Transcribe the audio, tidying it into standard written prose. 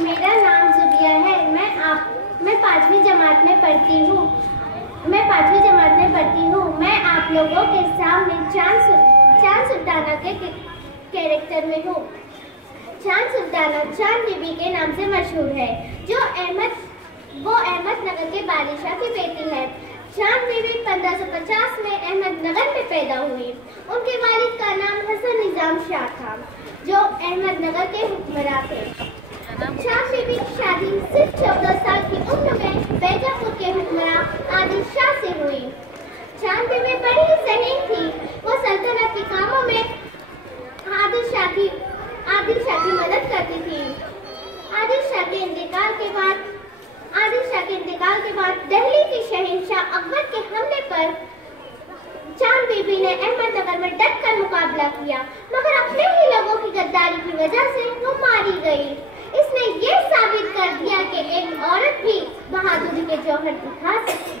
मेरा नाम जुबिया है। मैं पांचवी जमात में पढ़ती हूँ। मैं आप लोगों के सामने चांद सुल्ताना के कैरेक्टर में हूँ। चांद सुल्ताना चांद बीबी के नाम से मशहूर है, जो अहमदनगर के बादशाह की बेटी है। चांद बीबी 1550 में अहमदनगर में पैदा हुई। उनके वालिद का नाम हसन निजाम शाह था, जो अहमदनगर के हुक्मरान थे। चांद बीबी की शादी सिर्फ 14 साल की उम्र में बैजापुर के हुक्मरान आदिल शाह से हुई। चांद बीबी बड़ी ही ज़हीन थी। वो सल्तनत के कामों में आदिल शाह की मदद करती थी। आदिल शाह के इंतकाल के बाद दिल्ली के शहंशाह अकबर के हमले पर चांद बीबी ने अहमदनगर में डटकर मुकाबला किया, मगर अपने ही लोगों की गद्दारी की वजह से वो मारी गई। इसने ये साबित कर दिया कि एक औरत भी बहादुरी के जौहर दिखा सकती है।